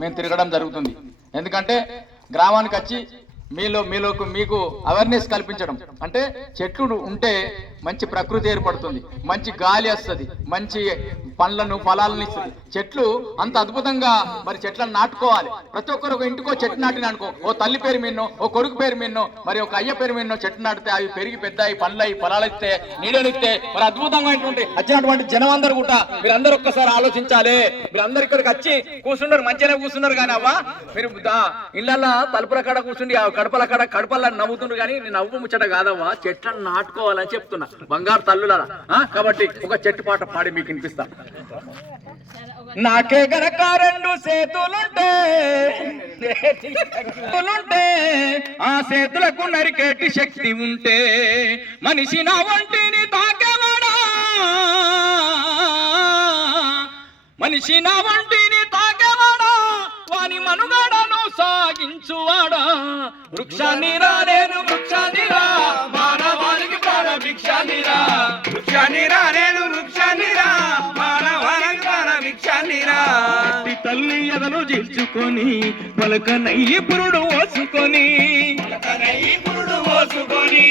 మేము తిరగడం జరుగుతుంది. ఎందుకంటే గ్రామానికి వచ్చి మీలో మీలో మీకు అవేర్నెస్ కల్పించడం. అంటే చెట్లు ఉంటే మంచి ప్రకృతి ఏర్పడుతుంది. మంచి గాలి వస్తుంది. మంచి పండ్లను ఫలాలను ఇస్తుంది. చెట్లు అంత అద్భుతంగా మరి చెట్లను నాటుకోవాలి. ప్రతి ఒక్కరు ఒక ఇంటికో చెట్టు నాటిన అనుకో. ఓ తల్లి పేరు మీన్నో ఓ కొడుకు పేరు మిన్నో మరి ఒక అయ్య పేరు మీన్నో చెట్టు నాటితే అవి పెరిగి పెద్ద అవి పండ్లు అవి ఫలాలు ఇస్తే నీడనిస్తే మరి అద్భుతంగా వచ్చినటువంటి జనం అందరూ కూడా మీరందరూ ఒక్కసారి ఆలోచించాలి. మీరందరూ ఇక్కడికి వచ్చి కూర్చున్నారు మంచిగానే కూర్చున్నారు కానీ అవ్వా. మీరు ఇళ్ళల్లో తలుపుల కాడ కూర్చుండి కడపల కాడ కడపల నవ్వుతుండ్రు కానీ నేను నవ్వు ముచ్చట కాదవ్వా. చెట్లను నాటుకోవాలని చెప్తున్నా. బంగారు తల్లులరా. ఆ? కాబట్టి ఒక చెట్టు పాట పాడి మీకు వినిపిస్తా. నాకే గనక రెండు సేతులుంటే సేతులుంటే ఆ సేతులకు నరికేటి శక్తి ఉంటే మనిషి నా వంటిని తాకేవాడా? మనిషి నా వంటి సాగించువాడా వృక్షాన్ని రాలేను వృక్షాన్ని రా. మానవానికి ప్రాణ భిక్షాన్ని రా. వృక్షాన్ని రా నేను వృక్షాన్ని రా. మానవానికి ప్రాణ భిక్షాన్ని రా. ఈ తల్లి ఎదలు జీల్చుకొని పలకనయ్యి పురుడు ఓసుకొని పులకనయ్యి పురుడు మోసుకొని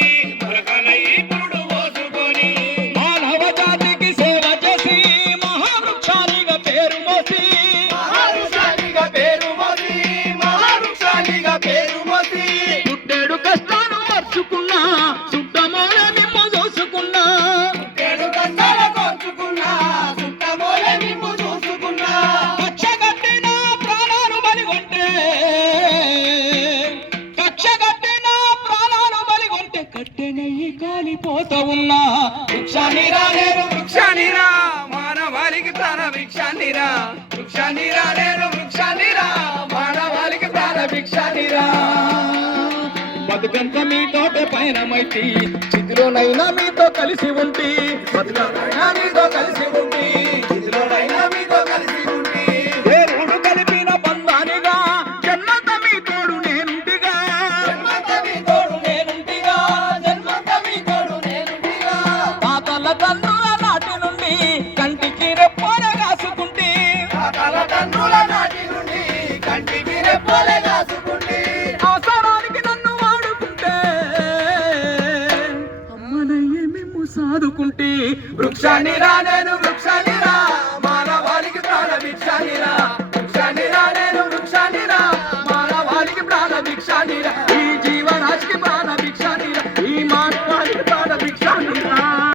నెయ్యి కాలిపోతా ఉన్నా. వృక్షానిరా నేను వృక్షానిరా మానవాళికి ప్రాణ భిక్షాన్ని రా. నేను వృక్షానిరా మానవాళికి ప్రాణ భిక్షాన్ని రా. బతుకంత మీతోటే పయనమైతి చితిలోనైనా మీతో కలిసి ఉంటి మీతో కలిసి సాధుకుంటే వృక్షాన్ని రా నేను వృక్షాన్ని రా మానవానికి ప్రాణమిచ్చి